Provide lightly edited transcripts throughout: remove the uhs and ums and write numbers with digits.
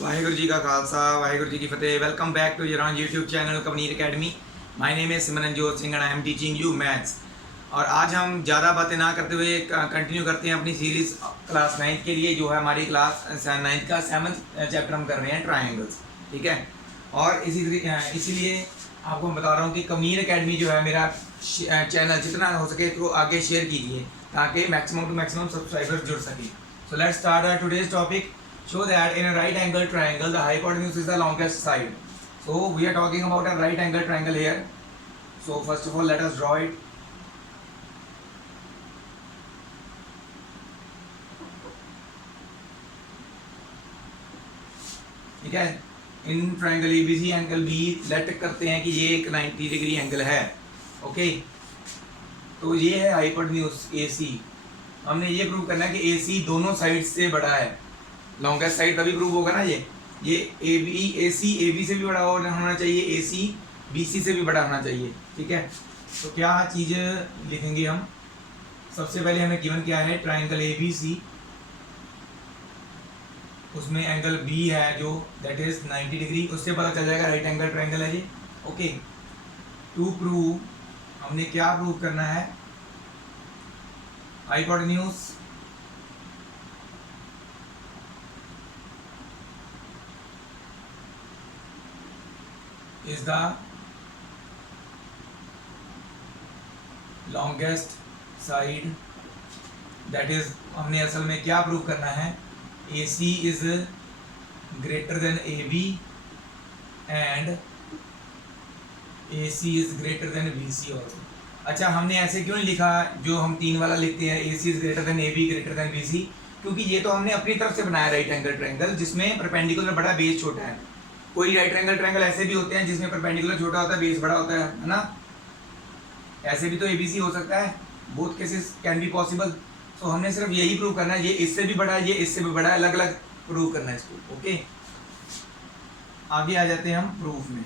वाहिगुरु जी का खालसा वाहिगुरु जी की फतेह। Welcome back to your own YouTube channel Kavneer academy. My name is Simranjot Singh and I am teaching you maths. और आज हम ज़्यादा बातें ना करते हुए कंटिन्यू करते हैं अपनी सीरीज़ क्लास 9th के लिए, जो है हमारी क्लास 9th का 7th चैप्टर हम कर रहे हैं, ट्रायंगल्स। ठीक है, और इसीलिए आपको मैं बता रहा हूँ कि कवनीर अकेडमी जो है मेरा चैनल जितना हो सके तो आगे शेयर कीजिए ताकि मैक्सिमम टू मैक्सिमम सब्सक्राइबर्स जुड़ सकें। So let's start our today's topic. Show that in a right angle triangle the hypotenuse is the longest side. So we are talking about a right angle triangle here. So first of all let us draw it. ठीक है, in triangle ABC angle B लेट करते हैं कि ये एक 90 degree angle है। Okay, तो ये है हाइपोटेन्यूज AC। हमने ये प्रूव करना है कि AC दोनों साइड से बड़ा है। लॉन्गेस्ट साइड तभी प्रूव होगा ना, ये AC AB से भी बड़ा होना चाहिए, AC BC से भी बड़ा होना चाहिए। ठीक है, तो क्या चीज़ लिखेंगे हम? सबसे पहले हमें गिवन क्या है, ट्राइंगल ABC, उसमें एंगल B है जो दैट इज 90 डिग्री, उससे पता चल जाएगा राइट एंगल ट्राइंगल है ये। ओके, टू प्रूव हमने क्या प्रूव करना है, hypotenuse is the longest side, that is हमने असल में क्या प्रूव करना है, AC is greater than AB and AC is greater than BC also। अच्छा, हमने ऐसे क्यों नहीं लिखा जो हम 3 वाला लिखते हैं, AC is greater than AB greater than BC, क्योंकि ये तो हमने अपनी तरफ से बनाया राइट एंगल ट्रायंगल जिसमें परपेंडिकुलर बड़ा, बेस छोटा है। कोई राइट एंगल ट्रायंगल ऐसे भी होते हैं जिसमें परपेंडिकुलर छोटा होता है, बेस बड़ा होता है ना। ऐसे भी तो ABC हो सकता है, both cases can be possible. So हमने सिर्फ यही प्रूव करना है, ये इससे भी बड़ा है, ये इससे भी बड़ा है, अलग अलग प्रूव करना है इसको। ओके, आगे आ जाते हैं हम प्रूफ में।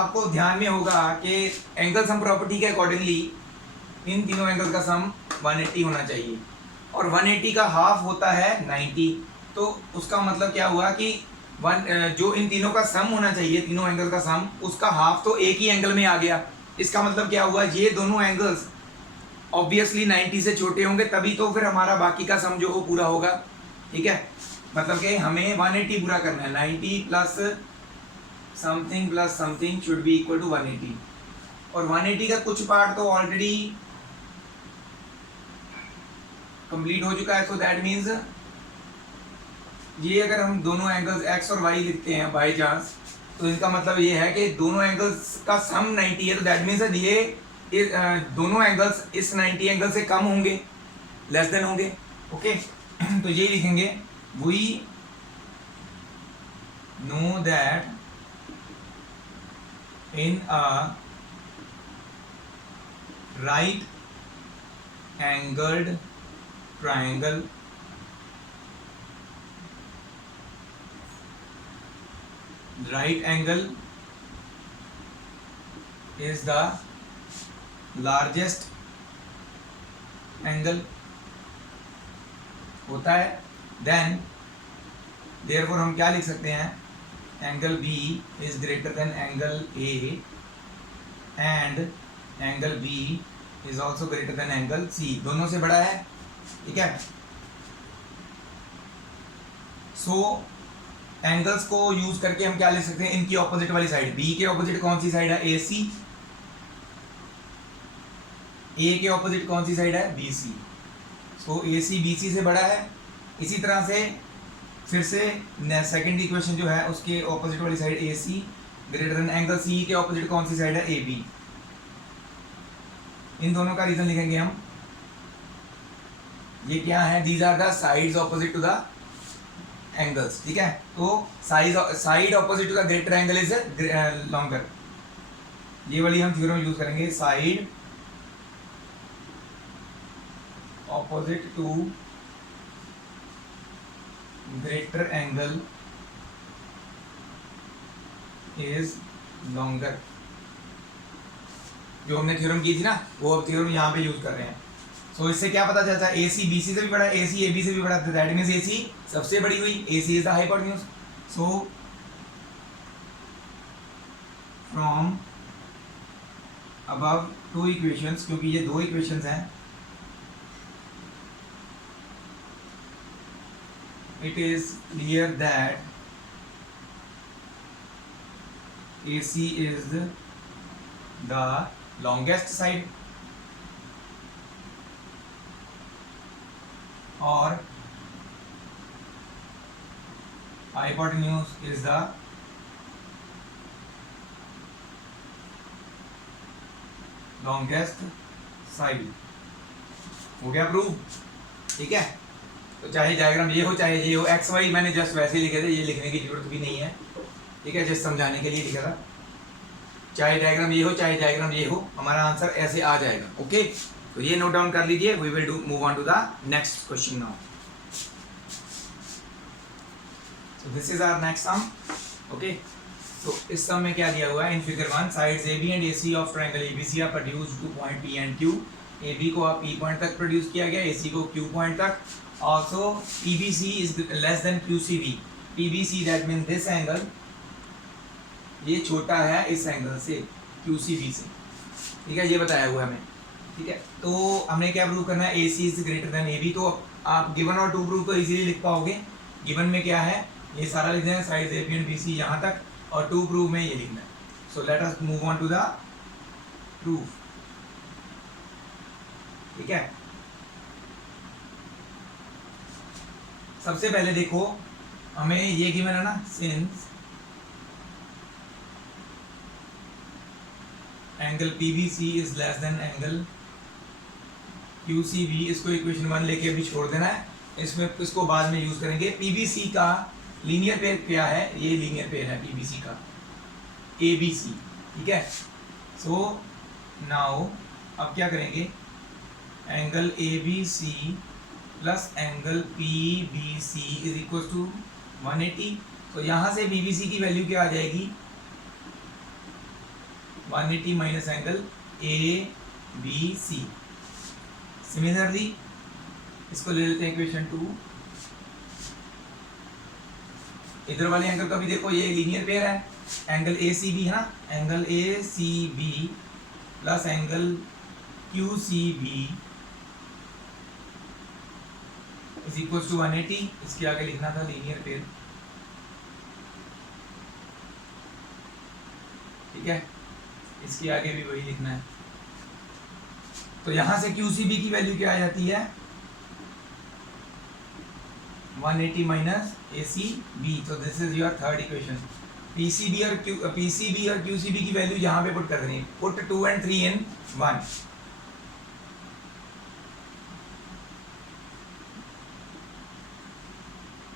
आपको ध्यान में होगा कि एंगल सम प्रॉपर्टी के अकॉर्डिंगली इन तीनों एंगल का सम 180 होना चाहिए, और 180 का हाफ होता है 90। तो उसका मतलब क्या हुआ कि जो इन तीनों का सम होना चाहिए, तीनों एंगल का सम, उसका हाफ तो एक ही एंगल में आ गया। इसका मतलब क्या हुआ, ये दोनों एंगल्स ऑब्वियसली 90 से छोटे होंगे, तभी तो फिर हमारा बाकी का सम जो वो पूरा होगा। ठीक है, मतलब कि हमें 180 पूरा करना है, 90 plus something should be equal to 180। और 180 का कुछ पार्ट तो ऑलरेडी कंप्लीट हो चुका है, सो दैट मीन्स ये अगर हम दोनों एंगल्स x और y लिखते हैं बाई चांस, तो इसका मतलब ये है कि दोनों एंगल्स का सम 90 है, तो दैट मीन्स ये दोनों एंगल्स इस 90 एंगल से कम होंगे, लेस देन होंगे। ओके, तो ये लिखेंगे, we know that in a right angled triangle right angle is the largest angle होता है। then therefore हम क्या लिख सकते हैं, angle B is greater than angle A and angle B is also greater than angle C, दोनों से बड़ा है। ठीक है, so एंगल्स को यूज करके हम क्या लिख सकते हैं, इनकी ऑपोजिट वाली साइड, बी के ऑपोजिट कौन सी साइड है, AC, ए के ऑपोजिट कौन सी साइड है, BC। सो AC BC से बड़ा है। इसी तरह से फिर से सेकंड इक्वेशन जो है उसके ऑपोजिट वाली side AC greater than angle C के ऑपोजिट कौन सी साइड है, AB। इन दोनों का रीजन लिखेंगे हम, ये क्या है, these are the sides opposite to the angles. ठीक है, तो side opposite to the greater angle is longer, ये वाली हम थ्योरम यूज करेंगे, side opposite to greater angle is longer. जो हमने थ्योरम की थी ना, वो अब थ्योरम यहाँ पे यूज कर रहे हैं। सो इससे क्या पता चलता है, ए सी बी सी से भी बड़ा है, ए सी ए बी से भी बड़ा है, दैट मीन्स ए सी सबसे बड़ी हुई, A C is the hypotenuse. So from above two equations, क्योंकि ये दो इक्वेशंस हैं, it is clear that AC is the longest side or hypotenuse is the longest side। हो गया प्रूव, ठीक है। तो चाहे डायग्राम ये हो चाहे ये हो, एक्स वाई मैंने जस्ट वैसे ही लिखे थे, ये लिखने की जरूरत भी नहीं है, ठीक है, जस्ट समझाने के लिए लिखा था। चाहे डायग्राम ये हो चाहे डायग्राम ये हो, हमारा आंसर ऐसे आ जाएगा। ओके, तो ये नोट डाउन कर लीजिए। We will do move on to the next question now. So this is our next sum. Okay, तो इस सम में क्या दिया हुआ है, in figure 1 sides AB and AC of triangle ABC are produced to point P and Q। AB को आप P point तक प्रोड्यूस किया गया, AC को Q पॉइंट तक। Also PBC is less than QCB। PBC that means this angle, ये छोटा है इस एंगल से QCB से, ठीक है, ये बताया हुआ है हमें, ठीक है। तो हमने क्या प्रूव करना है, AC is greater than AB। तो आप गिवन और टू प्रूव तो इजीली लिख पाओगे। गिवन में क्या है, ये सारा लिख देना है, साइड AB एंड BC यहाँ तक, और टू प्रूव में ये लिखना है। So let us move on to the proof, ठीक है। सबसे पहले देखो, हमें ये गिवन है ना, since angle PBC is less than angle QCB, इसको इक्वेशन 1 लेके अभी छोड़ देना है, इसमें इसको बाद में यूज करेंगे। PBC का लीनियर पेयर क्या है, ये लीनियर पेयर है PBC का ABC, ठीक है। सो नाउ अब क्या करेंगे, angle ABC plus angle PBC is equal to 180। तो यहाँ से BBC की वैल्यू क्या आ जाएगी, 180 माइनस एंगल ABC। सिमिलरली इसको ले लेते हैं इक्वेशन 2। इधर वाले एंगल का भी देखो, ये लीनियर पेयर है, एंगल ACB है ना, angle ACB plus angle QCB is equal to 180। इसके आगे लिखना था लीनियर पेयर, ठीक है, इसके आगे भी वही लिखना है। तो यहां से QCB की वैल्यू क्या आ जाती है, 180 माइनस ACB। तो this is your third equation. PCB और QCB की वैल्यू यहाँ पे पुट कर देनी है, पुट 2 and 3 in 1।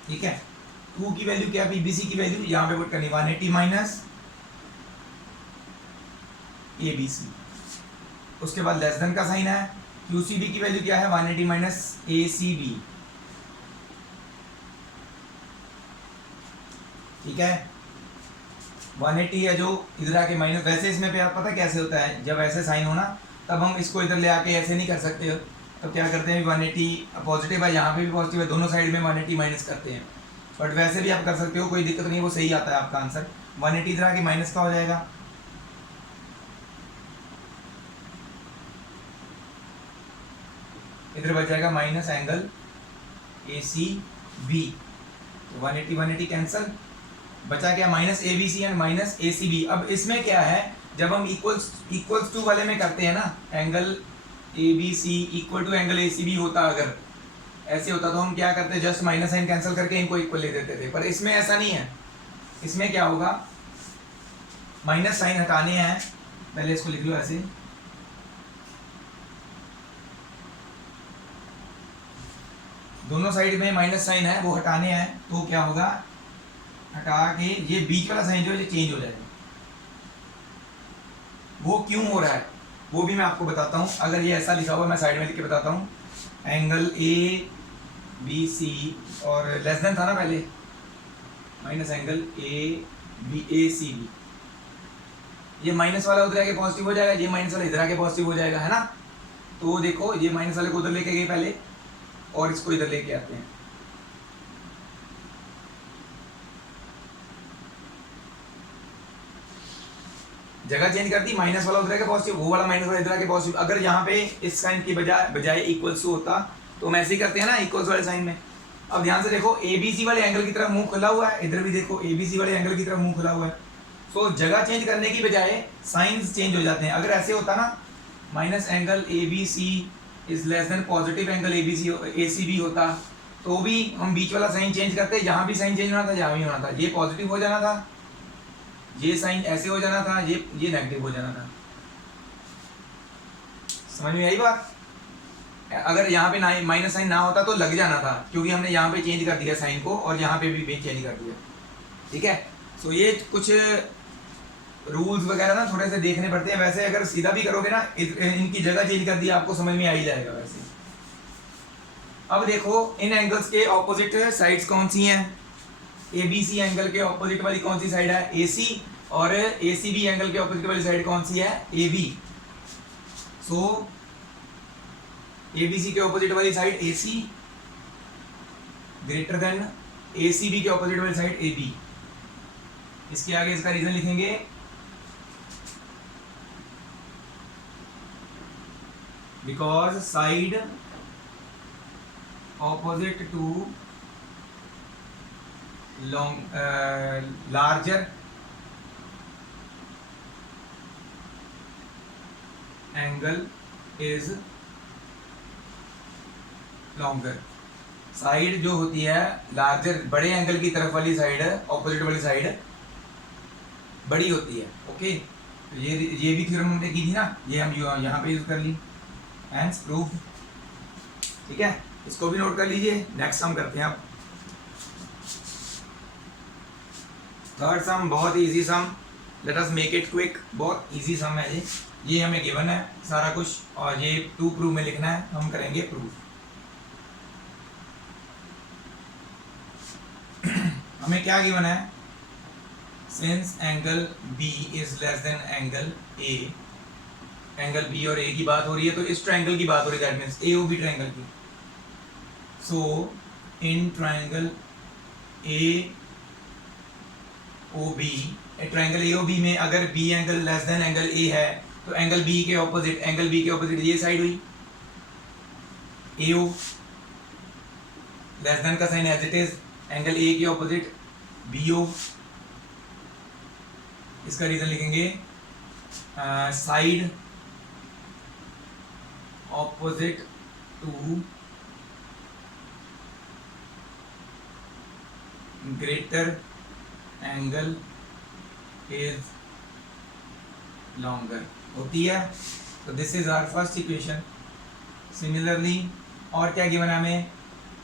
ठीक है, 2 की वैल्यू क्या, PBC की वैल्यू यहाँ पे पुट करनी, 180 माइनस ABC। उसके बाद लेस देन का साइन है, QCB की वैल्यू क्या है, 180 माइनस ACB, ठीक है। 180 है जो इधर आके माइनस, वैसे इसमें पे आप पता कैसे होता है, जब ऐसे साइन होना तब हम इसको इधर ले आके ऐसे नहीं कर सकते हो, तो क्या करते हैं, 180 पॉजिटिव है, यहाँ पे भी पॉजिटिव है, दोनों साइड में 180 माइनस करते हैं। बट वैसे भी आप कर सकते हो, कोई दिक्कत नहीं, वो सही आता है आपका आंसर। 180 इधर आके माइनस का हो जाएगा, इधर बच जाएगा माइनस एंगल ACB। तो 180 कैंसल, बचा क्या, minus ABC and minus ACB। अब इसमें क्या है, जब हम इक्वल्स टू वाले में करते हैं ना, angle ABC equal to angle ACB होता, अगर ऐसे होता तो हम क्या करते, जस्ट माइनस साइन कैंसिल करके इनको इक्वल ले देते थे। पर इसमें ऐसा नहीं है, इसमें क्या होगा, माइनस साइन हटाने हैं, पहले इसको लिख लो ऐसे, दोनों साइड में माइनस साइन है वो हटाने हैं, तो क्या होगा, हटा के ये बीच वाला साइन जो है चेंज हो जाएगा। वो क्यों हो रहा है वो भी मैं आपको बताता हूँ। अगर ये ऐसा लिखा हुआ, मैं साइड में लिख के बताता हूँ, एंगल ABC और लेस देन था ना पहले, माइनस एंगल ACB, ये माइनस वाला उधर आके पॉजिटिव हो जाएगा, ये माइनस वाला इधर आके पॉजिटिव हो जाएगा, है ना। तो देखो ये माइनस वाले को उधर लेके गए पहले और इसको इधर लेके आते हैं। जगह चेंज कर दी, माइनस वाला उधर आके पॉजिटिव, वो वाला माइनस वाला इधर आके पॉजिटिव। अगर यहाँ पे इस साइन की बजाय इक्वल्स टू होता तो हम ऐसे ही करते हैं ना इक्वल्स वाले साइन में। अब ध्यान से देखो एबीसी वाले एंगल की तरफ मुंह खुला हुआ है, इधर भी देखो एबीसी वाले एंगल की तरफ मुंह खुला हुआ है। तो जगह चेंज करने की बजाय साइंस चेंज हो जाते हैं। अगर ऐसे होता ना minus angle ABC is less then positive angle ABC ACB होता तो भी हम बीच वाला साइन चेंज करते, जहाँ भी साइन चेंज होना था जहाँ भी होना था, ये पॉजिटिव हो जाना था, ये साइन ऐसे हो जाना था, ये नेगेटिव हो जाना था। समझ में आई बात? अगर यहाँ पे माइनस साइन ना होता तो लग जाना था, क्योंकि हमने यहाँ पे चेंज कर दिया साइन को और यहाँ पे भी चेंज कर दिया। ठीक है, सो ये कुछ रूल्स वगैरह ना थोड़े से देखने पड़ते हैं। वैसे अगर सीधा भी करोगे ना, इनकी जगह चेंज कर दी आपको समझ में आ ही जाएगा वैसे। अब देखो इन एंगल्स के ऑपोजिट साइड्स कौन सी हैं? एबीसी एंगल के ऑपोजिट वाली कौन सी साइड है? एसी। और एसीबी एंगल के ऑपोजिट वाली साइड कौन सी है? एबी। सो एबीसी के ऑपोजिट वाली side AC greater than ACB के ऑपोजिट वाली साइड एबी। इसके आगे इसका रीजन लिखेंगे, because side opposite to larger angle is longer। Side जो होती है लार्जर बड़े एंगल की तरफ वाली साइड, ऑपोजिट वाली साइड बड़ी होती है। ओके, तो ये भी थ्योरम हमने की थी ना, ये हम यहाँ पे यूज कर ली, हैंस प्रूफ। ठीक है, इसको भी नोट कर लीजिए। नेक्स्ट हम करते हैं अब थर्ड सम, बहुत easy sum, let us make it quick. बहुत इजी सम है ये हमें गिवन है सारा कुछ, और ये टू प्रूफ में लिखना है, हम करेंगे प्रूफ। हमें क्या गिवन है? Since angle B is less than angle A, angle B और ए की बात हो रही है, तो इस ट्रायंगल की बात हो रही है, that means A O B triangle की। So in triangle A O B, triangle A O B में अगर B angle less than angle A है तो एंगल बी के ऑपोजिट ये साइड हुई ए ओ, लेस देन का sign as it is, angle A के ऑपोजिट बी ओ। इसका रीजन लिखेंगे side opposite to greater angle is longer होती है। तो this is our first equation. Similarly और क्या गिवन है हमें?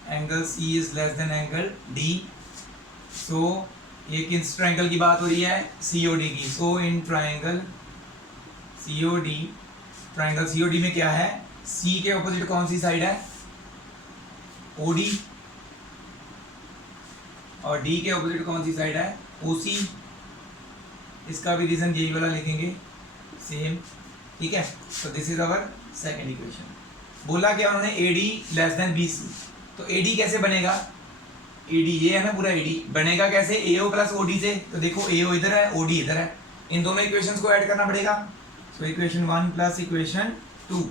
Angle C is less than angle D. So ये किस ट्रायंगल की बात हो रही है? सीओडी की। So in triangle COD, triangle COD में क्या है? सी के ऑपोजिट कौन सी साइड है? ओडी। और डी के ऑपोजिट कौन सी साइड है? ओसी। इसका भी रीजन यही वाला लिखेंगे सेम। ठीक है, तो this is our second equation. बोला क्या उन्होंने? AD less than BC. तो एडी कैसे बनेगा? एडी ये है ना पूरा, एडी बनेगा कैसे? एओ प्लस ओडी से। तो देखो एओ इधर है, ओडी इधर है, इन दोनों इक्वेशंस को ऐड करना पड़ेगा। सो इक्वेशन 1 प्लस इक्वेशन 2,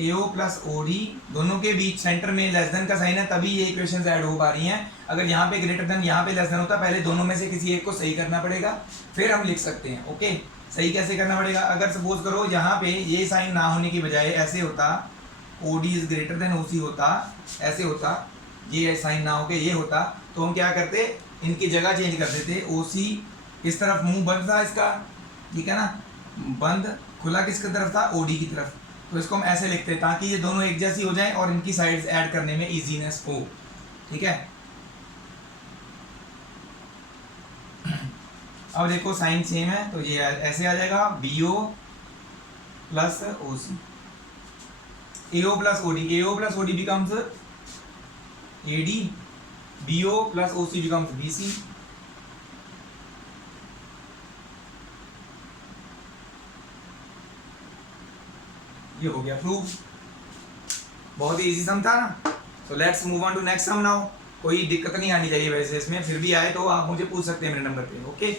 एओ प्लस ओडी, दोनों के बीच सेंटर में लेस देन का साइन है, तभी ये इक्वेशंस ऐड हो पा रही हैं। अगर यहाँ पे ग्रेटर देन, यहाँ पे लेस देन होता, पहले दोनों में से किसी एक को सही करना पड़ेगा, फिर हम लिख सकते हैं। ओके, सही कैसे करना पड़ेगा? अगर सपोज करो यहाँ पे ये साइन ना होने की बजाय ऐसे होता, ओडी इज ग्रेटर देन ओसी होता, ऐसे होता, ये साइन ना होके ये होता, तो हम क्या करते? इनकी जगह चेंज कर देते। ओसी इस तरफ मुंह बंद था इसका, ठीक है ना, बंद, खुला किसकी तरफ था? ओडी की तरफ। तो इसको हम ऐसे लिखते हैं ताकि ये दोनों एक जैसी हो जाएं और इनकी साइड्स ऐड करने में इजीनेस हो। ठीक है, अब देखो साइन सेम है तो ये ऐसे आ जाएगा, B O plus O C, A O plus O D, A O plus O D becomes A D, B O plus O C becomes B C. ये हो गया प्रूफ। बहुत ही इजी सम था ना। So let's move on to next sum now. कोई दिक्कत नहीं आनी चाहिए वैसे इसमें, फिर भी आए तो आप मुझे पूछ सकते हैं मेरे नंबर पे। ओके,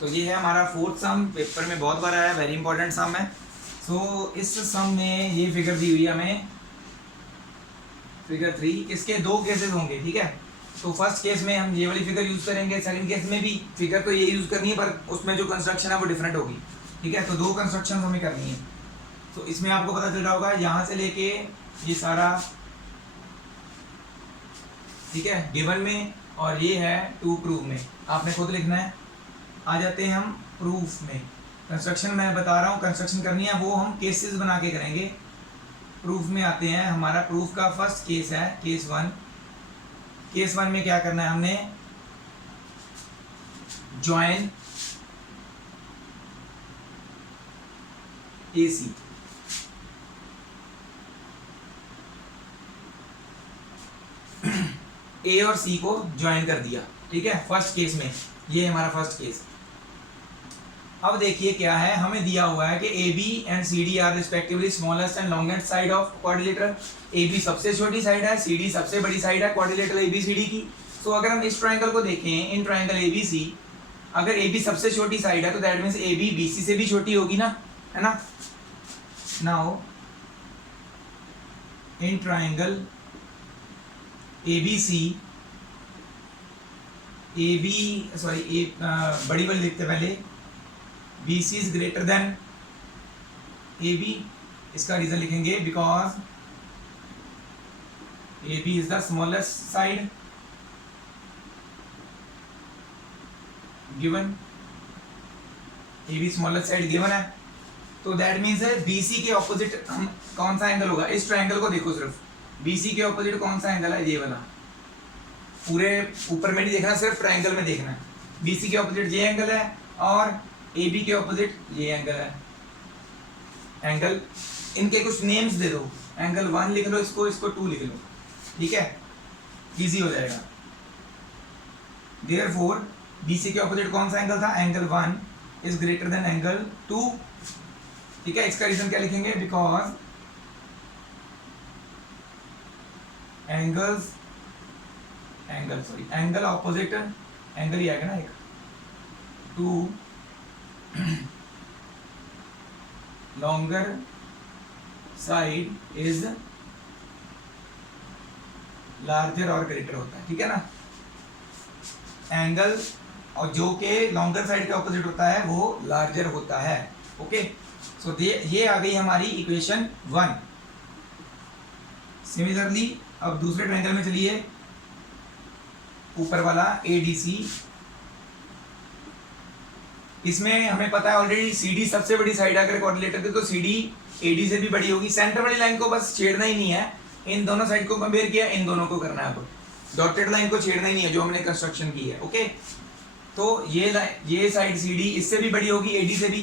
तो ये है हमारा फोर्थ सम, पेपर में बहुत बार आया, वेरी इंपॉर्टेंट सम है। सो इस सम में ये फिगर दी हुई है हमें, फिगर 3। इसके दो केसेस होंगे, ठीक है। तो फर्स्ट केस में हम ये वाली फिगर यूज करेंगे, सेकंड केस में भी फिगर तो ये यूज करनी है, पर उसमें जो कंस्ट्रक्शन है वो डिफरेंट होगी, ठीक है। तो दो कंस्ट्रक्शन हमें करनी है। तो इसमें आपको पता चल रहा होगा यहाँ से लेके ये सारा, ठीक है, गिवन में, और ये है टू प्रूव में। आपने खुद लिखना है। आ जाते हैं हम प्रूफ में। कंस्ट्रक्शन मैं बता रहा हूँ, कंस्ट्रक्शन करनी है वो हम केसेस बना के करेंगे। प्रूफ में आते हैं। हमारा प्रूफ का फर्स्ट केस है केस 1। केस 1 में क्या करना है हमने, ज्वाइन AC। A और C को ज्वाइन कर दिया, ठीक है, फर्स्ट केस में। ये हमारा फर्स्ट केस। अब देखिए क्या है, हमें दिया हुआ है कि AB and CD are respectively smallest and longest side of quadrilateral. AB सबसे छोटी साइड है, CD सबसे बड़ी साइड है क्वाड्रिलेटरल ABCD की। तो अगर हम इस ट्रायंगल को देखें, इन ट्रायंगल ABC, अगर AB सबसे छोटी साइड है तो दैट मींस AB BC से भी छोटी होगी ना, है ना। नाउ इन ट्रायंगल ABC, बड़ी वाली लिखते पहले, BC is greater then AB। इसका रीजन लिखेंगे because AB is the smallest side given. AB smallest side given है, तो दैट मीन्स है BC के ऑपोजिट हम कौन सा एंगल होगा। इस ट्रायंगल को देखो, सिर्फ BC के ऑपोजिट कौन सा एंगल है, ये वाला। पूरे ऊपर में नहीं देखना, सिर्फ ट्रायंगल में देखना है। BC के ऑपोजिट ये एंगल है और AB के ऑपोजिट ये एंगल है। एंगल, इनके कुछ नेम्स दे दो। एंगल 1 लिख लो, इसको 2 लिख लो, ठीक है, इजी हो जाएगा। देयरफॉर BC के ऑपोजिट कौन सा एंगल था, angle 1 is greater than angle 2, ठीक है। इसका रीजन क्या लिखेंगे, बिकॉज एंगल ऑपोजिट एंगल ही आएगा ना एक, 2 लॉन्गर साइड इज लार्जर और ग्रेटर होता है, ठीक है ना। एंगल और जो के लॉन्गर साइड के ऑपोजिट होता है वो लार्जर होता है। ओके, सो ये आ गई हमारी इक्वेशन 1। सिमिलरली अब दूसरे ट्रायंगल में चलिए, ऊपर वाला ADC। इसमें हमें पता है ऑलरेडी CD सबसे बड़ी साइड अगर क्वाड्रिलेटरल की, तो CD AD से भी बड़ी होगी। सेंटर वाली लाइन को बस छेड़ना ही नहीं है, इन दोनों साइड को कंपेयर किया, इन दोनों को करना है। अब डॉटेड लाइन को छेड़ना ही नहीं है जो हमने कंस्ट्रक्शन की है। ओके, तो ये साइड CD इससे भी बड़ी होगी, AD से भी।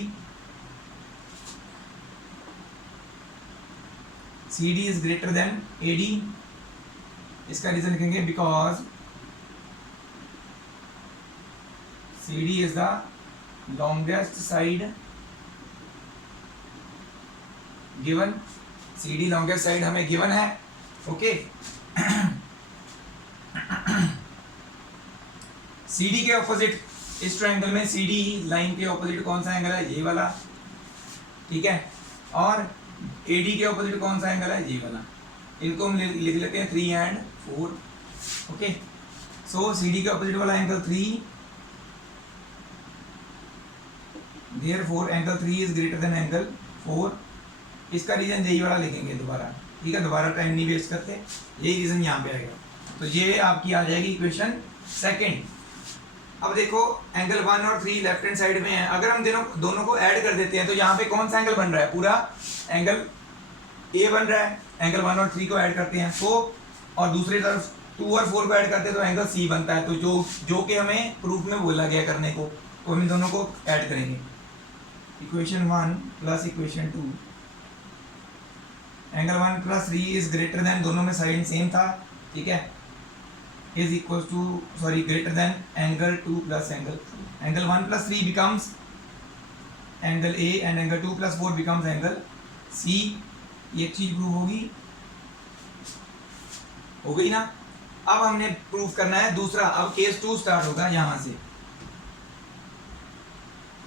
CD is greater then AD। इसका रीजन लिखेंगे because CD is the longest side given। CD longest side हमें given है। ओके, CD के ऑपोजिट, इस ट्रायंगल में CD लाइन के ऑपोजिट कौन सा एंगल है, ये वाला, ठीक है। और AD के ऑपोजिट कौन सा एंगल है, ये वाला। इनको हम लिख लेते हैं 3 and 4। ओके, सो CD के ऑपोजिट वाला angle 3, Therefore angle 3 is greater than angle 4। इसका रीजन यही वाला लिखेंगे दोबारा, ठीक है, दोबारा टाइम नहीं वेस्ट करते, यही रीजन यहाँ पे आएगा। तो ये आपकी आ जाएगी इक्वेशन 2। अब देखो एंगल 1 और 3 लेफ्ट हैंड साइड में है। अगर हम दोनों को ऐड कर देते हैं तो यहाँ पे कौन सा एंगल बन रहा है, पूरा एंगल A बन रहा है। एंगल 1 और 3 को ऐड करते हैं तो, और दूसरी तरफ 2 और 4 को ऐड करते हैं तो एंगल C बनता है। तो जो कि हमें प्रूफ में बोला गया करने को, तो हम इन दोनों को ऐड करेंगे। Equation 1 plus equation 2, angle 1 plus 3 is greater than, दोनों में साइन सेम था, ठीक है, is equal to greater than angle 2 plus angle 1 plus 3 becomes angle A and angle 2 + 4 becomes angle C. ये चीज प्रूव होगी, हो गई ना। अब हमने प्रूफ करना है दूसरा। अब केस 2 स्टार्ट होगा यहां से।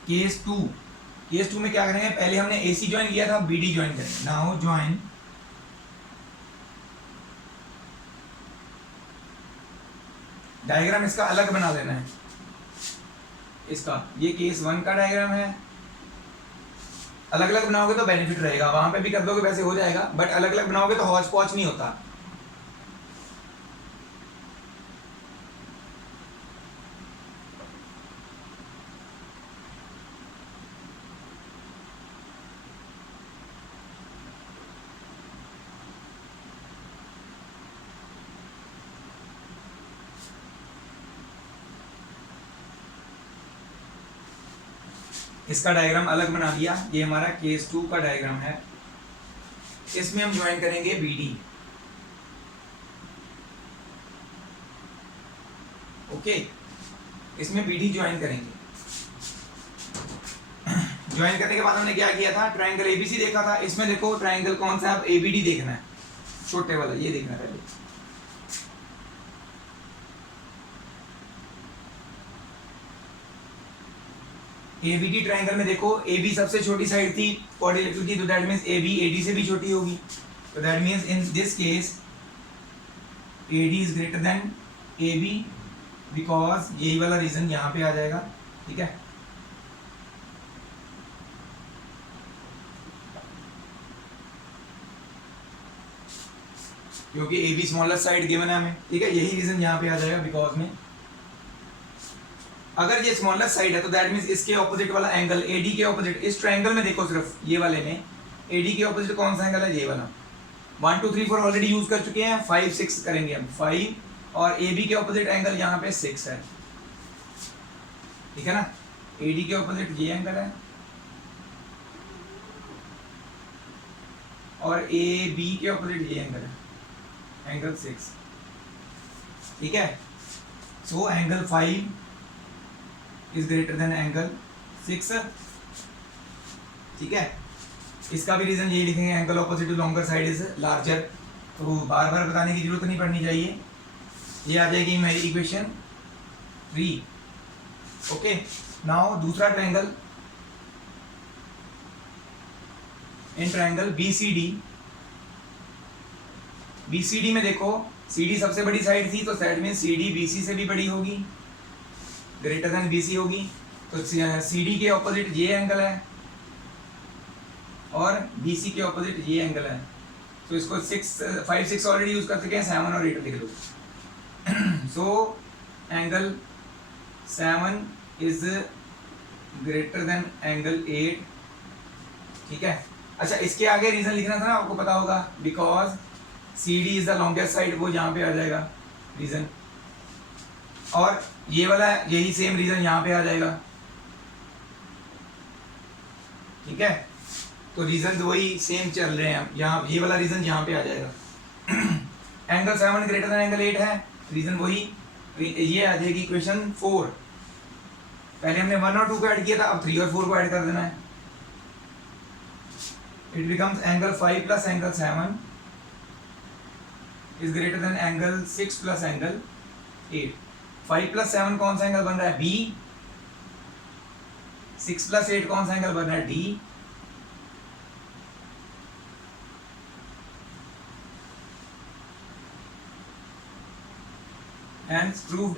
केस 2 में क्या करेंगे, पहले हमने AC ज्वाइन किया था, BD ज्वाइन करेंगे। नाउ ज्वाइन डायग्राम इसका अलग बना लेना है। इसका ये केस 1 का डायग्राम है। अलग अलग बनाओगे तो बेनिफिट रहेगा, वहां पे भी कर दोगे वैसे हो जाएगा, बट अलग अलग बनाओगे तो हौच पौच नहीं होता। इसका डायग्राम अलग बना दिया। ये हमारा केस 2 का डायग्राम है। इसमें हम ज्वाइन करेंगे BD। ओके, इसमें BD ज्वाइन करेंगे। ज्वाइन करने के बाद हमने क्या किया था, ट्रायंगल ABC देखा था। इसमें देखो ट्रायंगल कौन सा है, अब ABD देखना है, छोटे वाला ये देखना है पहले। ABD ट्रायंगल में देखो AB सबसे छोटी साइड थी क्वाड्रिलेटरल की, तो दैट मींस AB AD से भी छोटी होगी। तो that means in this case AD is greater then AB, because यही वाला रीजन यहाँ पे आ जाएगा। ठीक है, क्योंकि AB स्मॉलेस्ट साइड गिवन है हमें। ठीक है, यही रीजन यहाँ पे आ जाएगा बिकॉज में। अगर ये स्मॉलेस्ट साइड है तो दैट मींस इसके ऑपोजिट वाला एंगल AD के ऑपोजिट, इस ट्रायंगल में देखो सिर्फ ये वाले में AD के ऑपोजिट कौन सा एंगल है, ये वाला। 1 2 3 4 ऑलरेडी यूज कर चुके हैं, 5 6 करेंगे हम। 5 और AB के ऑपोजिट एंगल यहाँ पे 6 है। ठीक है ना, AD के ऑपोजिट ये एंगल है और AB के ऑपोजिट ये एंगल है, एंगल 6। ठीक है, so angle 5 is greater than angle 6। ठीक है, इसका भी रीजन यही लिखेंगे, angle opposite to longer side is larger. तो बार बार बताने की जरूरत नहीं पड़नी चाहिए। ये आ जाएगी मेरी इक्वेशन 3। ओके, नाउ दूसरा ट्रायंगल, इन ट्रायंगल BCD में देखो CD सबसे बड़ी साइड थी, तो दैट मींस CD BC से भी बड़ी होगी, ग्रेटर देन BC होगी। तो CD के ऑपोजिट ये एंगल है और BC के ऑपोजिट ये एंगल है। तो इसको 5 6 ऑलरेडी यूज कर चुके हैं, 7 और 8 लिख लो। So angle 7 is greater than angle 8। ठीक है, अच्छा इसके आगे रीजन लिखना था ना, आपको पता होगा, because CD is the longest side, वो यहाँ पे आ जाएगा रीजन। और ये वाला यही सेम रीजन यहाँ पे आ जाएगा। ठीक है, तो रीजन तो वही सेम चल रहे हैं यहाँ, ये वाला रीजन यहाँ पे आ जाएगा। एंगल 7 ग्रेटर देन एंगल 8 है, रीजन वही। ये आ जाएगी इक्वेशन 4। पहले हमने 1 और 2 को ऐड किया था, अब 3 और 4 को ऐड कर देना है। It becomes angle 5 plus angle 7 is greater than angle 6 plus angle 8। 5 plus 7 कौन सा एंगल बन रहा है, B। 6 प्लस 8 कौन सा एंगल बन रहा है, D। And proved.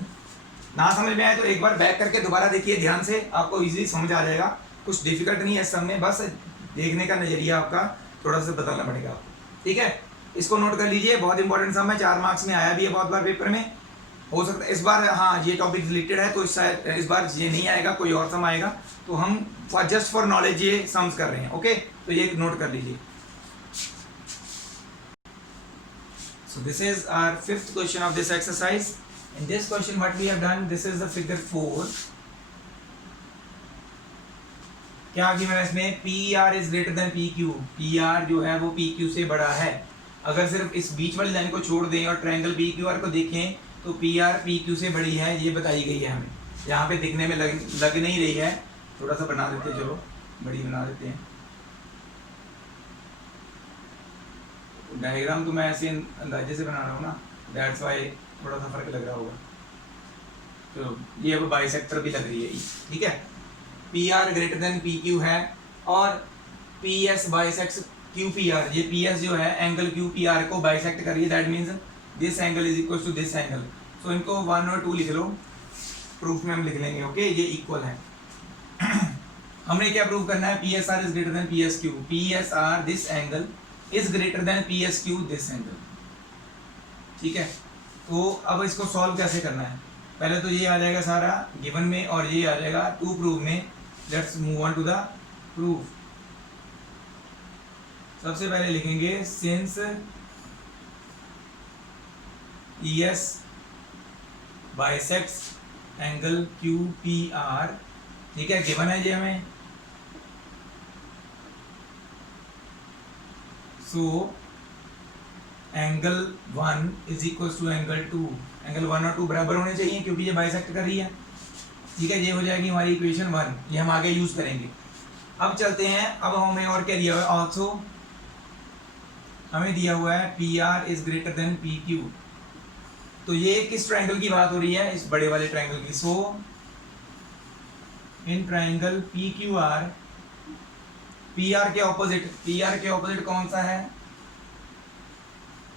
ना समझ में आए तो एक बार बैक करके दोबारा देखिए ध्यान से, आपको इजीली समझ आ जाएगा। कुछ डिफिकल्ट नहीं है सब में, बस देखने का नजरिया आपका थोड़ा सा बदलना पड़ेगा आपको। ठीक है, इसको नोट कर लीजिए, बहुत इंपॉर्टेंट सम है, 4 मार्क्स में आया भी है बहुत बार पेपर में। हो सकता है इस बार हाँ ये टॉपिक रिलेटेड है, तो शायद इस बार ये नहीं आएगा, कोई और सम आएगा। तो हम जस्ट फॉर नॉलेज ये सम्स कर रहे हैं। ओके, तो ये नोट कर लीजिए। So this is our 5th question of this exercise. In this question what we have done, this is the figure 4. क्या गिवन है इसमें, PR is greater than PQ। PR जो है वो PQ से बड़ा है। अगर सिर्फ इस बीच वाली लाइन को छोड़ दें और ट्रायंगल PQR को देखें तो PR PQ से बड़ी है, ये बताई गई है हमें। यहाँ पे दिखने में लग नहीं रही है, थोड़ा सा बना देते चलो। बड़ी बना देते हैं। डायग्राम तो मैं ऐसे अंदाजे से बना रहा हूँ ना, दैट्स वाई थोड़ा सा फर्क लग रहा होगा। तो ये अब बाइसेक्टर भी लग रही है, ठीक है। P R greater than P Q है और P S bisect Q P R. ये पी एस जो है एंगल क्यू पी आर को बाइसेक्ट कर रही है, that means this angle is equal to this angle. So इनको 1 और 2 लिख लो, प्रूफ में हम लिख लेंगे, ओके। ये इक्वल है। हमने क्या प्रूव करना है, P S R is greater than P S Q. P S are this angle is greater than P S Q this angle, ठीक है। तो अब इसको सॉल्व कैसे करना है, पहले तो ये आ जाएगा सारा गिवन में और ये आ जाएगा टू प्रूव में। Let's move on to the proof. सबसे पहले लिखेंगे since E S bisects angle Q P R, ठीक है, गिवन है ये हमें। So angle 1 is equal to angle 2। Angle 1 और 2 बराबर होने चाहिए क्योंकि ये बाइसेक्ट कर रही है, ठीक है। ये हो जाएगी हमारी इक्वेशन 1, ये हम आगे यूज करेंगे। अब चलते हैं, अब हमें और क्या दिया हुआ है, ऑल्सो हमें दिया हुआ है P are is greater than P Q. तो ये किस ट्राइंगल की बात हो रही है, इस बड़े वाले ट्राइंगल की। So in triangle P Q R, P R के ऑपोजिट कौन सा है,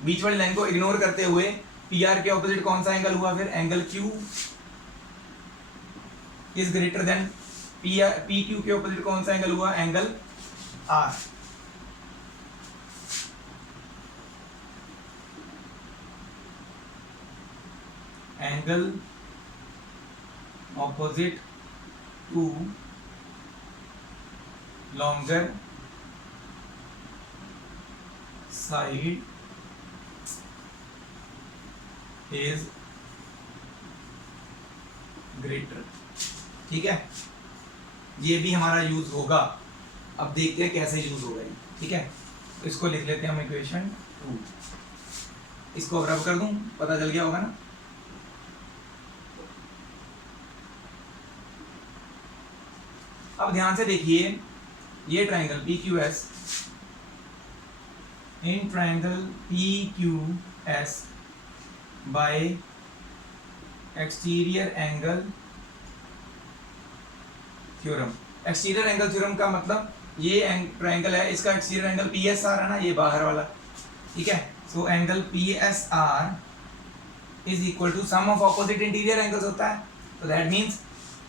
बीच वाली लाइन को इग्नोर करते हुए पी आर के ऑपोजिट कौन सा एंगल हुआ, फिर angle Q is greater than P R. P Q के ऑपोजिट कौन सा एंगल हुआ, angle R. Angle opposite to longer side is greater, ठीक है। ये भी हमारा यूज होगा, अब देखते हैं कैसे यूज होगा ये, ठीक है। तो इसको लिख लेते हैं हम इक्वेशन 2। इसको रब कर दूं, पता चल गया होगा ना। अब ध्यान से देखिए, ये triangle P Q S, in triangle P Q S by exterior angle theorem. Exterior angle theorem का मतलब ये ट्राइंगल है, इसका exterior angle P S R है ना, ये बाहर वाला, ठीक है। So angle P S R is equal to sum of opposite interior angles होता है, तो that means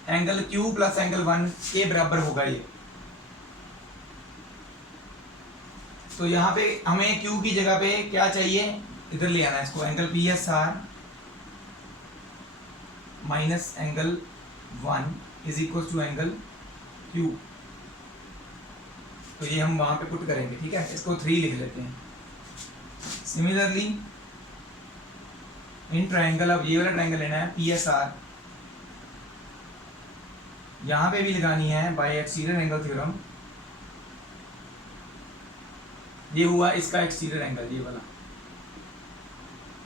angle Q plus angle 1 के बराबर होगा ये। तो यहाँ पे हमें क्यू की जगह पे क्या चाहिए, इधर ले आना है इसको, angle P S R minus angle 1 is equal to angle Q. तो ये हम वहां पे पुट करेंगे, ठीक है। इसको 3 लिख लेते हैं। सिमिलरली इन ट्राइंगल, अब ये वाला ट्राइंगल लेना है पी एस आर, यहां पे भी लगानी है बाय एक्सटीरियर एंगल थ्योरम। ये हुआ इसका एक्सटीरियर एंगल, ये वाला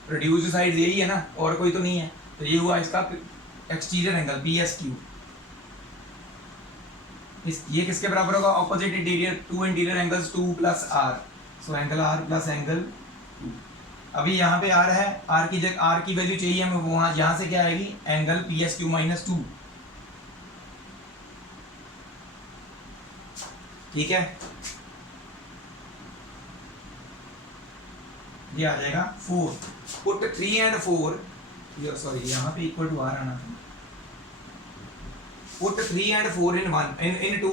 प्रोड्यूस्ड साइड यही है ना, और कोई तो नहीं है। तो ये हुआ इसका exterior angle P S Q. ये किसके बराबर होगा, opposite interior, 2 interior angles 2 plus R. So angle R plus angle 2। अभी यहाँ पे आर है, आर की जगह आर की वैल्यू चाहिए हमें, वहां यहाँ से क्या आएगी, angle P S Q minus 2, ठीक है। ये आ जाएगा 4। पुट 3 एंड 4, सॉरी यहाँ पे इक्वल टू आर आना था। पुट 3 एंड 4 इन 1 इन 2।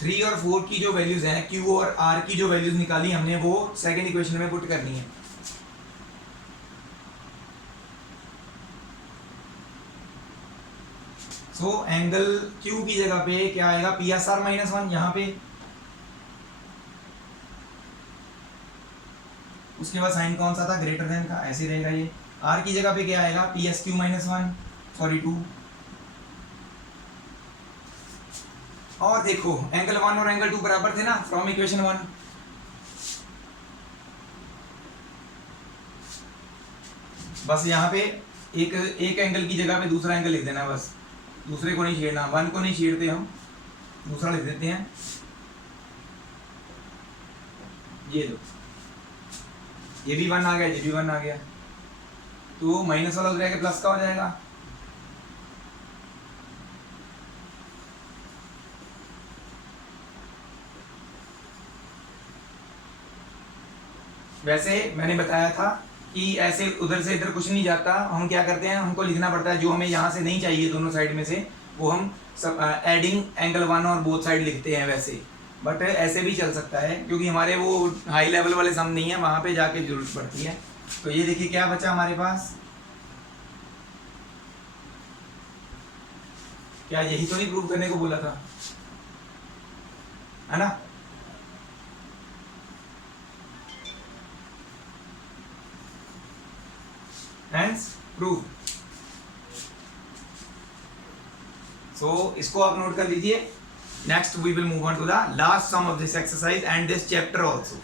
3 और 4 की जो वैल्यूज हैं, क्यू और आर की जो वैल्यूज निकाली हमने, वो सेकंड इक्वेशन में पुट करनी है। सो एंगल क्यू की जगह पे क्या आएगा, पी एस आर माइनस 1 यहाँ पे। उसके बाद साइन कौन सा था, ग्रेटर देन का, ऐसे रहेगा ये। आर की जगह पे क्या आएगा, P S Q minus 1, sorry 2। और देखो एंगल 1 और एंगल 2 बराबर थे ना फ्रॉम इक्वेशन 1। बस यहाँ पे एक एंगल की जगह पे दूसरा एंगल लिख देना, बस दूसरे को नहीं छेड़ना, 1 को नहीं छेड़ते हम, दूसरा लिख देते हैं, ये लो, ये भी 1 आ गया, ये भी 1 आ गया, तो माइनस वाला हो जाएगा प्लस का हो जाएगा। वैसे मैंने बताया था कि ऐसे उधर से इधर कुछ नहीं जाता, हम क्या करते हैं, हमको लिखना पड़ता है जो हमें यहाँ से नहीं चाहिए दोनों साइड में से, वो हम सब एडिंग एंगल 1 और बोथ साइड लिखते हैं वैसे। बट ऐसे भी चल सकता है क्योंकि हमारे वो हाई लेवल वाले सम नहीं है, वहाँ पे जाके जरूरत पड़ती है। तो ये देखिए क्या बचा हमारे पास, क्या यही तो नहीं प्रूव करने को बोला था, है ना? Hence proof। so इसको आप नोट कर लीजिए। Next we will move on to the last sum of this exercise and this chapter also.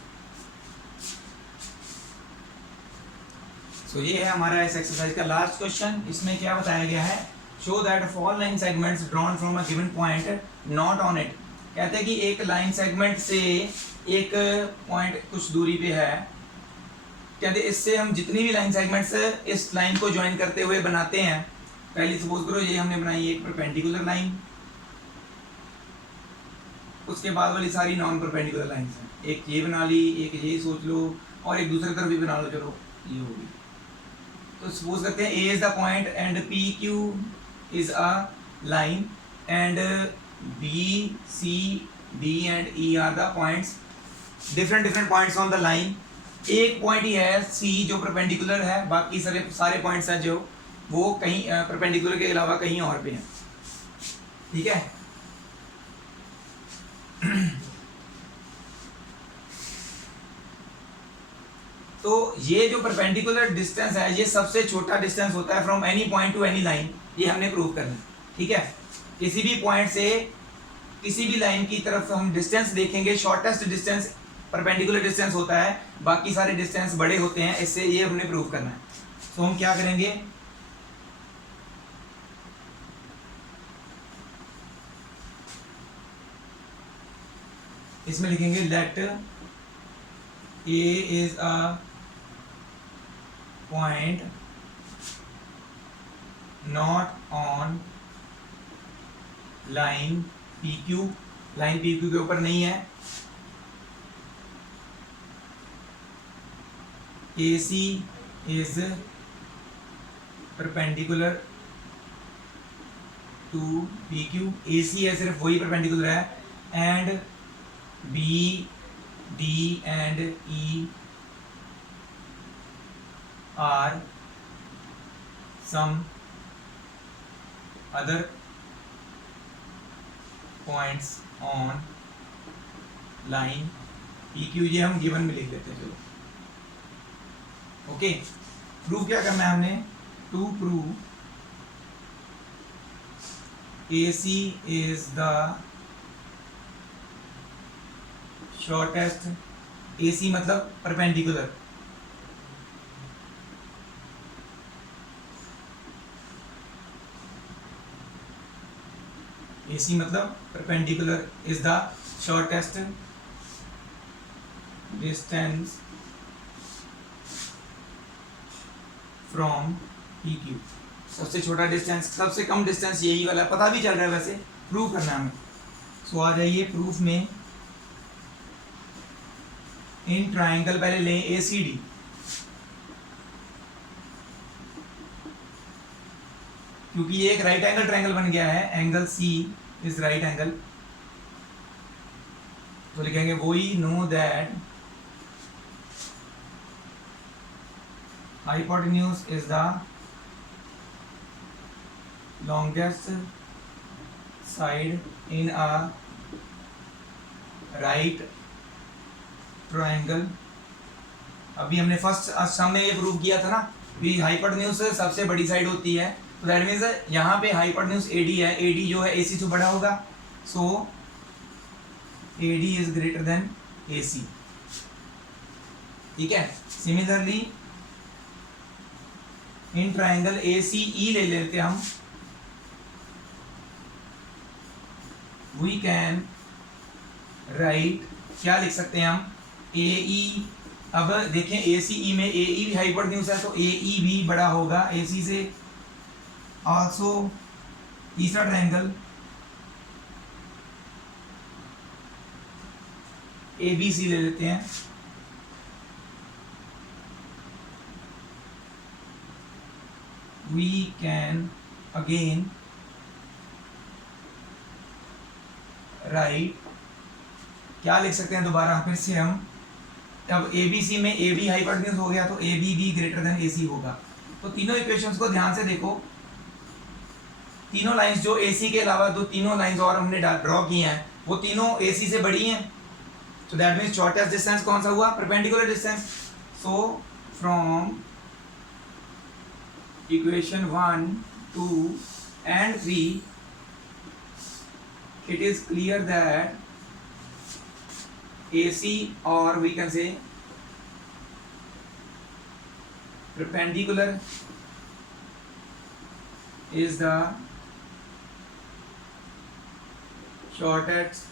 So ये है हमारा इस एक्सरसाइज का लास्ट क्वेश्चन। इसमें क्या बताया गया है, show that fall line segments drawn from a given point not on it. कहते हैं कि एक लाइन सेगमेंट से एक पॉइंट कुछ दूरी पे है, कहते इससे हम जितनी भी लाइन सेगमेंट्स इस लाइन को ज्वाइन करते हुए बनाते हैं, पहली सपोज करो ये हमने बनाई एक परपेंडिकुलर लाइन, उसके बाद वाली सारी नॉन परपेंडिकुलर लाइंस हैं, एक ये बना ली, एक ये सोच लो, और एक दूसरी तरफ भी बना लो, चलो ये होगी। तो सपोज करते हैं A is the point and P Q is a line and B C D and E are the points, different points on the line. एक पॉइंट ही है सी जो परपेंडिकुलर है, बाकी सारे पॉइंट्स हैं जो वो कहीं परपेंडिकुलर के अलावा कहीं और पे हैं, ठीक है। तो ये जो परपेंडिकुलर डिस्टेंस है, ये सबसे छोटा डिस्टेंस होता है from any point two any line, ये हमने प्रूव करना है, ठीक है। किसी भी पॉइंट से किसी भी लाइन की तरफ हम डिस्टेंस देखेंगे, शॉर्टेस्ट डिस्टेंस परपेंडिकुलर डिस्टेंस होता है, बाकी सारे डिस्टेंस बड़े होते हैं, इससे ये हमने प्रूव करना है। तो हम क्या करेंगे, इसमें लिखेंगे let A is a point not on line P Q, line P Q के ऊपर नहीं है, AC is perpendicular to PQ, AC है सिर्फ वही perpendicular है, and B, D and E are some other points on line PQ, ये हम गिवन में लिख देते हैं, चलो ओके। प्रूव क्या करना है हमने, to prove AC is the shortest, AC मतलब परपेंडिकुलर, AC मतलब perpendicular is the shortest distance from PQ, सबसे छोटा डिस्टेंस, सबसे कम डिस्टेंस यही वाला, पता भी चल रहा है वैसे, प्रूव करना है हमें। सो आ जाइए प्रूफ में, इन ट्राइंगल पहले लें ACD, क्योंकि ये एक राइट एंगल ट्राइंगल बन गया है, angle C is right angle, तो लिखेंगे we know that hypotenuse is the longest side in a right triangle। अभी हमने फर्स्ट सम में ये प्रूव किया था ना कि हाइपोटेन्यूज सबसे बड़ी साइड होती है, तो दैट मीन्स यहाँ पे हाइपोटेन्यूज AD है, AD जो है AC से बड़ा होगा, सो AD is greater then AC, ठीक है। सिमिलरली इन ट्राइंगल ACE ले लेते हम, वी कैन राइट, क्या लिख सकते हैं हम, ए ई। अब देखें ए सी ई में ए ई भी हाइपोटेन्यूज है, तो ए ई भी बड़ा होगा ए सी से। ऑल्सो तीसरा ट्रायंगल ए बी सी ले लेते हैं। वी कैन अगेन राइट, क्या लिख सकते हैं दोबारा फिर से हम, अब ए बी सी में ए बी हाइपोटेन्यूज हो गया तो ए बी भी ग्रेटर देन ए सी होगा। तो तीनों इक्वेशंस को ध्यान से देखो, तीनों लाइंस जो ए सी के अलावा दो तीनों लाइंस और हमने ड्रॉ की हैं वो तीनों ए सी से बड़ी हैं, तो दैट मीन्स शॉर्टेस्ट डिस्टेंस कौन सा हुआ, perpendicular distance. So from equation 1, 2 and 3 it is clear that AC, or we can say perpendicular, is the shortest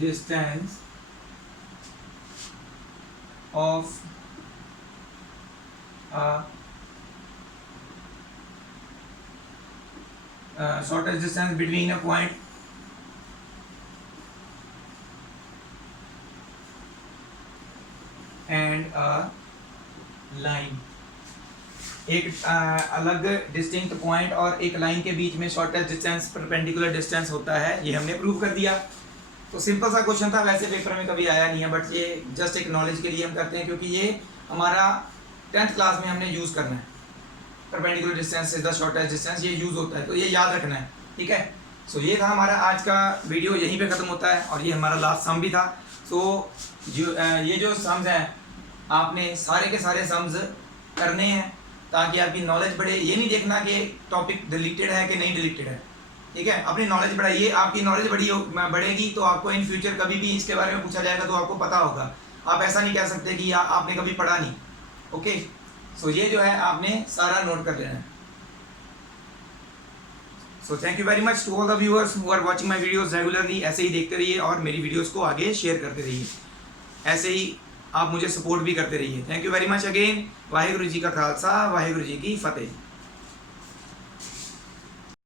distance of a shortest distance between a point and a line। एक अलग distinct point और एक line के बीच में shortest distance perpendicular distance होता है, ये हमने प्रूव कर दिया। तो सिंपल सा क्वेश्चन था, वैसे पेपर में कभी आया नहीं है, बट ये जस्ट एक नॉलेज के लिए हम करते हैं क्योंकि ये हमारा 10th क्लास में हमने यूज़ करना है। Perpendicular distance is the shortest distance, ये यूज़ होता है, तो ये याद रखना है, ठीक है। सो ये था हमारा आज का वीडियो, यहीं पे ख़त्म होता है और ये हमारा लास्ट सम भी था। सो ये जो सम्स हैं आपने सारे के सारे सम्स करने हैं ताकि आपकी नॉलेज बढ़े। ये नहीं देखना कि टॉपिक डिलीटेड है कि नहीं डिलीटेड है, ठीक है। अपनी नॉलेज बढ़ाइए, आपकी नॉलेज बढ़ेगी तो आपको इन फ्यूचर कभी भी इसके बारे में पूछा जाएगा तो आपको पता होगा। आप ऐसा नहीं कह सकते कि आपने कभी पढ़ा नहीं, ओके। सो ये जो है आपने सारा नोट कर लेना है। So thank you very much to all the viewers who are watching my videos regularly. ऐसे ही देखते रहिए और मेरी वीडियोस को आगे शेयर करते रहिए, ऐसे ही आप मुझे सपोर्ट भी करते रहिए। Thank you very much again. Waheguru ji का खालसा, वाहिगुरु जी की फतेह।